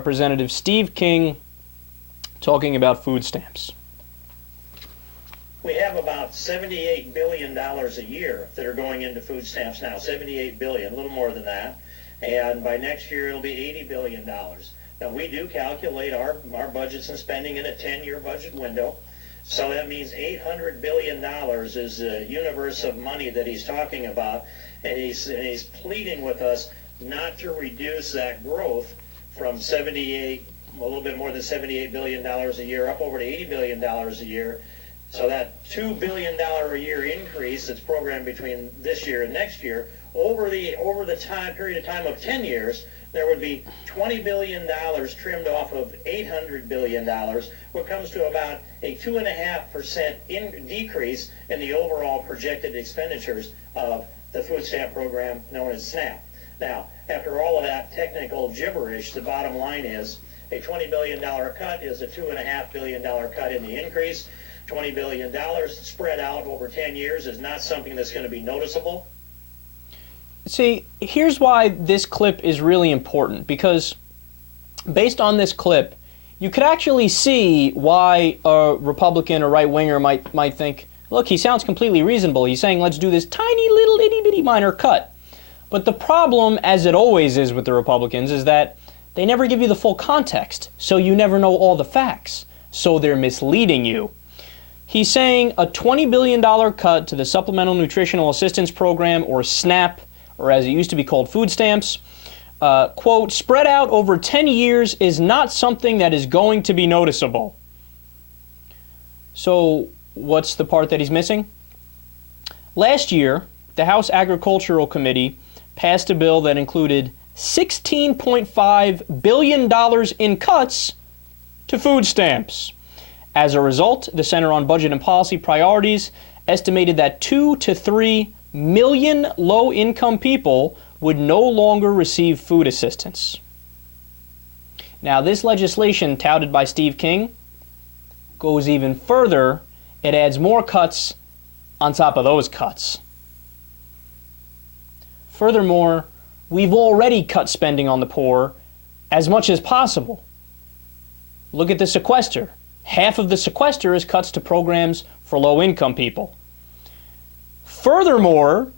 Representative Steve King talking about food stamps. We have about $78 billion a year that are going into food stamps now, $78 billion, a little more than that. And by next year, it'll be $80 billion. Now, we do calculate our budgets and spending in a 10-year budget window. So that means $800 billion is the universe of money that he's talking about. And he's pleading with us not to reduce that growth from a little bit more than $78 billion a year, up over to $80 billion a year. So that $2 billion a year increase that's programmed between this year and next year, over the period of time of 10 years, there would be $20 billion trimmed off of $800 billion, what comes to about a 2.5% decrease in the overall projected expenditures of the food stamp program known as SNAP. Now, after all of that technical gibberish, the bottom line is a $20 billion cut is a $2.5 billion cut in the increase. $20 billion spread out over 10 years is not something that's going to be noticeable. See, here's why this clip is really important, because based on this clip, you could actually see why a Republican or right-winger might think, look, he sounds completely reasonable. He's saying, let's do this tiny little itty-bitty minor cut. But the problem, as it always is with the Republicans, is that they never give you the full context, so you never know all the facts. So they're misleading you. He's saying a $20 billion cut to the Supplemental Nutritional Assistance Program, or SNAP, or as it used to be called, food stamps, quote, spread out over 10 years is not something that is going to be noticeable. So what's the part that he's missing? Last year, the House Agricultural Committee passed a bill that included $16.5 billion in cuts to food stamps. As a result, the Center on Budget and Policy Priorities estimated that 2 to 3 million low-income people would no longer receive food assistance. Now, this legislation touted by Steve King goes even further. It adds more cuts on top of those cuts. Furthermore, we've already cut spending on the poor as much as possible. Look at the sequester. Half of the sequester is cuts to programs for low-income people. Furthermore,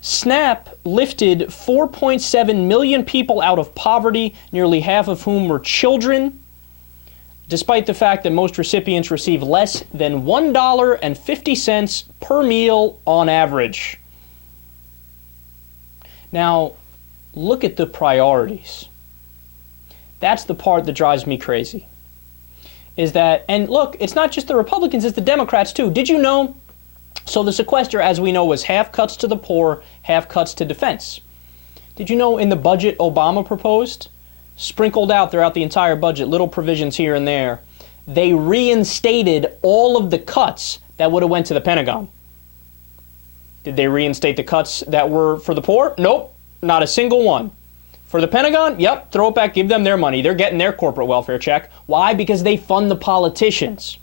SNAP lifted 4.7 million people out of poverty, nearly half of whom were children, despite the fact that most recipients receive less than $1.50 per meal on average. Now, look at the priorities. That's the part that drives me crazy. Is that, and look, it's not just the Republicans, it's the Democrats too. Did you know? So the sequester, as we know, was half cuts to the poor, half cuts to defense. Did you know in the budget Obama proposed, sprinkled out throughout the entire budget, little provisions here and there, they reinstated all of the cuts that would have went to the Pentagon? Did they reinstate the cuts that were for the poor? Nope, not a single one. For the Pentagon, yep, throw it back, give them their money. They're getting their corporate welfare check. Why? Because they fund the politicians.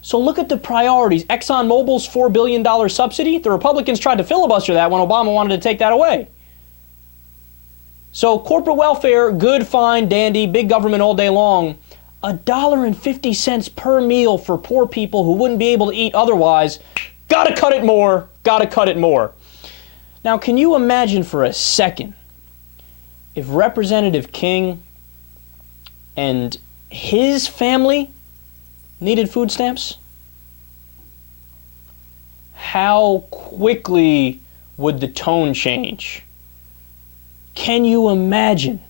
So look at the priorities. ExxonMobil's $4 billion subsidy, the Republicans tried to filibuster that when Obama wanted to take that away. So corporate welfare, good, fine, dandy, big government all day long. $1.50 per meal for poor people who wouldn't be able to eat otherwise. Gotta cut it more, gotta cut it more. Now, can you imagine for a second if Representative King and his family needed food stamps? How quickly would the tone change? Can you imagine?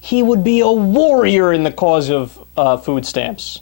He would be a warrior in the cause of food stamps.